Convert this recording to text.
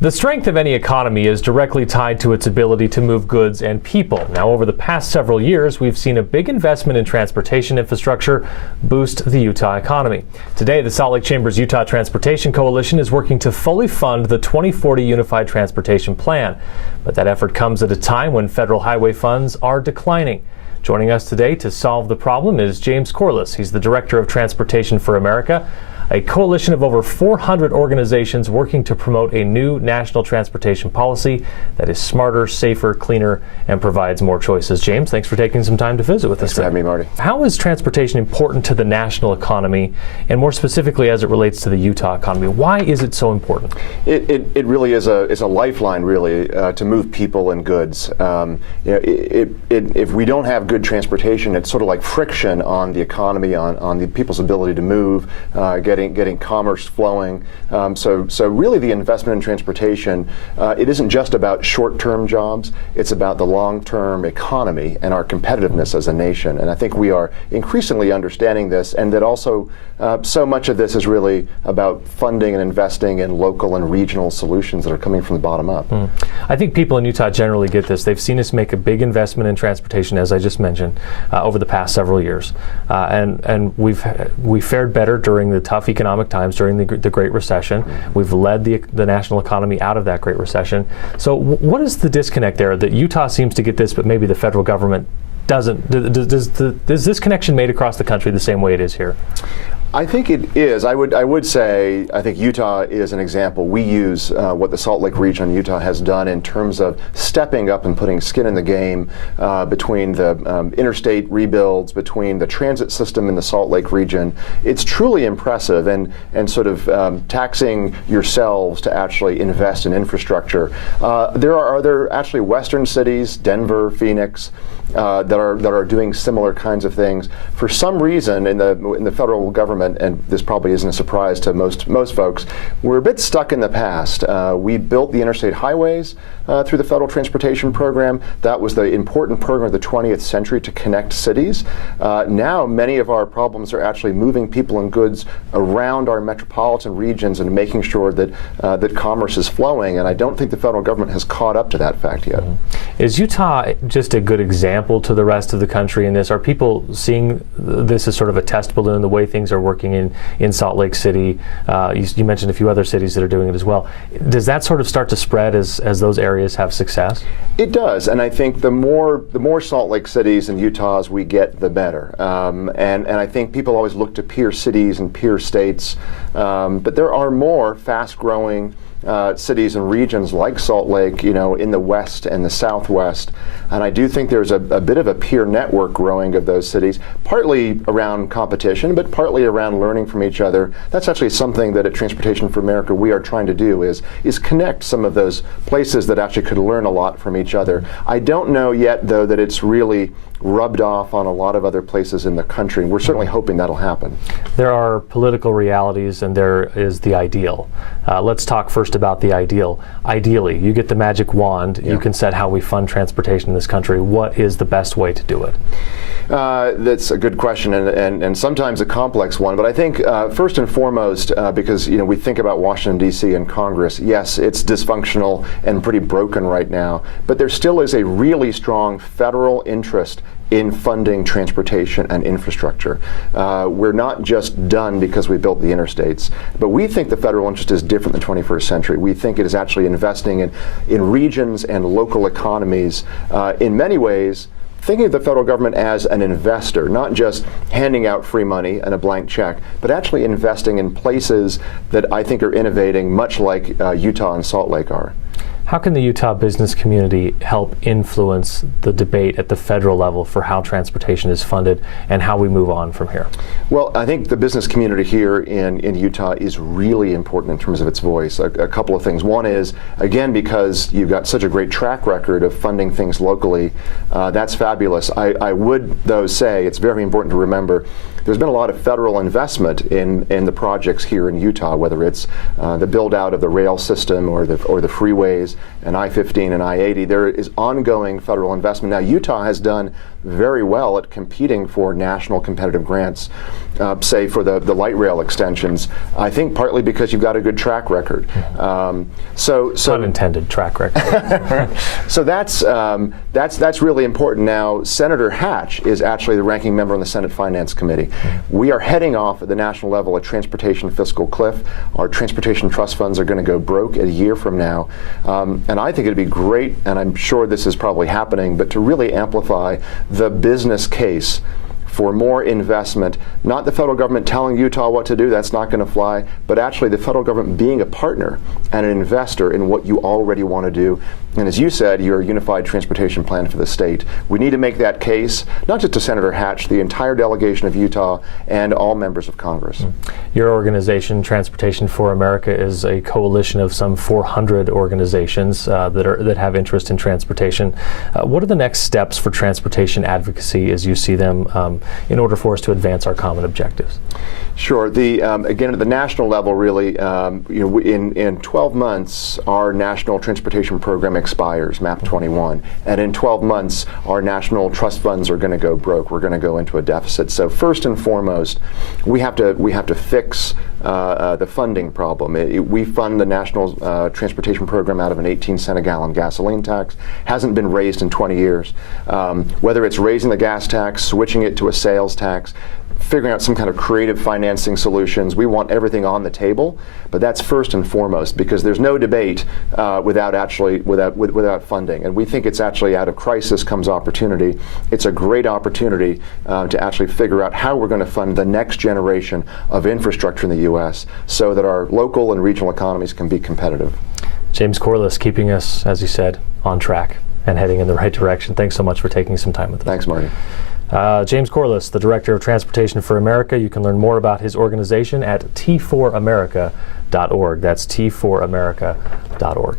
The strength of any economy is directly tied to its ability to move goods and people. Now, over the past several years, we've seen a big investment in transportation infrastructure boost the Utah economy. Today, the Salt Lake Chamber's Utah Transportation Coalition is working to fully fund the 2040 Unified Transportation Plan. But that effort comes at a time when federal highway funds are declining. Joining us today to solve the problem is James Corless. He's the Director of Transportation for America, a coalition of over 400 organizations working to promote a new national transportation policy that is smarter, safer, cleaner, and provides more choices. James, thanks for taking some time to visit with us today. Thanks for having me, Marty. How is transportation important to the national economy, and more specifically as it relates to the Utah economy? Why is it so important? It really is a lifeline, really, to move people and goods. If we don't have good transportation, it's sort of like friction on the economy, on the people's ability to move, getting commerce flowing. So really the investment in transportation, it isn't just about short-term jobs, it's about the long-term economy and our competitiveness as a nation. And I think we are increasingly understanding this, and that also so much of this is really about funding and investing in local and regional solutions that are coming from the bottom up. I think people in Utah generally get this. They've seen us make a big investment in transportation, as I just mentioned, over the past several years. And we fared better during the tough economic times, during the Great Recession. We've led the national economy out of that Great Recession. So what is the disconnect there that Utah seems to get this, but maybe the federal government doesn't? Is this connection made across the country the same way it is here? I think it is. I would say I think Utah is an example. We use what the Salt Lake region in Utah has done in terms of stepping up and putting skin in the game between the interstate rebuilds, between the transit system in the Salt Lake region. It's truly impressive, and sort of taxing yourselves to actually invest in infrastructure. There are other actually western cities, Denver, Phoenix, that are doing similar kinds of things. For some reason, in the federal government, and this probably isn't a surprise to most folks, we're a bit stuck in the past. We built the interstate highways through the federal transportation program. That was the important program of the 20th century to connect cities. Now many of our problems are actually moving people and goods around our metropolitan regions and making sure that that commerce is flowing, and I don't think the federal government has caught up to that fact yet. Is Utah just a good example to the rest of the country in this? Are people seeing this as sort of a test balloon, the way things are working in Salt Lake City? You mentioned a few other cities that are doing it as well. Does that sort of start to spread as those areas have success? It does, and I think the more Salt Lake cities and Utahs we get, the better. And I think people always look to peer cities and peer states, but there are more fast-growing cities and regions like Salt Lake, in the west and the southwest. And I do think there's a bit of a peer network growing of those cities, partly around competition, but partly around learning from each other. That's actually something that at Transportation for America we are trying to do, is connect some of those places that actually could learn a lot from each other. I don't know yet, though, that it's really rubbed off on a lot of other places in the country. We're certainly hoping that'll happen. There are political realities and there is the ideal. Let's talk first about the ideal. Ideally, you get the magic wand, you can set how we fund transportation in this country. What is the best way to do it? That's a good question, and sometimes a complex one. But I think first and foremost, because we think about Washington D.C. and Congress. Yes, it's dysfunctional and pretty broken right now, but there still is a really strong federal interest in funding transportation and infrastructure. We're not just done because we built the interstates, but we think the federal interest is different than 21st century. We think it is actually investing in regions and local economies in many ways, thinking of the federal government as an investor, not just handing out free money and a blank check, but actually investing in places that I think are innovating, much like Utah and Salt Lake are. How can the Utah business community help influence the debate at the federal level for how transportation is funded and how we move on from here? Well, I think the business community here in Utah is really important in terms of its voice. A couple of things. One is, again, because you've got such a great track record of funding things locally, that's fabulous. I would, though, say it's very important to remember there's been a lot of federal investment in the projects here in Utah, whether it's the build out of the rail system or the freeways and I-15 and I-80. There is ongoing federal investment. Now, Utah has done very well at competing for national competitive grants, say for the light rail extensions. I think partly because you've got a good track record. So unintended track record. So that's really important. Now, Senator Hatch is actually the ranking member on the Senate Finance Committee. We are heading off at the national level a transportation fiscal cliff. Our transportation trust funds are going to go broke a year from now. And I think it'd be great, and I'm sure this is probably happening, but to really amplify the business case for more investment, not the federal government telling Utah what to do, that's not going to fly, but actually the federal government being a partner and an investor in what you already want to do. And as you said, your unified transportation plan for the state. We need to make that case, not just to Senator Hatch, the entire delegation of Utah and all members of Congress. Your organization, Transportation for America, is a coalition of some 400 organizations that have interest in transportation. What are the next steps for transportation advocacy as you see them in order for us to advance our common objectives? Sure. Again, at the national level, really, in 12 months, our national transportation program expires, MAP 21, and in 12 months, our national trust funds are going to go broke. We're going to go into a deficit. So first and foremost, we have to fix the funding problem. We fund the national transportation program out of an 18-cent a gallon gasoline tax. Hasn't been raised in 20 years. Whether it's raising the gas tax, switching it to a sales tax, figuring out some kind of creative financing solutions. We want everything on the table, but that's first and foremost, because there's no debate without funding. And we think it's actually out of crisis comes opportunity. It's a great opportunity to actually figure out how we're going to fund the next generation of infrastructure in the U.S. so that our local and regional economies can be competitive. James Corless, keeping us, as you said, on track and heading in the right direction. Thanks so much for taking some time with us. Thanks, Marty. James Corless, the Director of Transportation for America. You can learn more about his organization at t4america.org. That's t4america.org.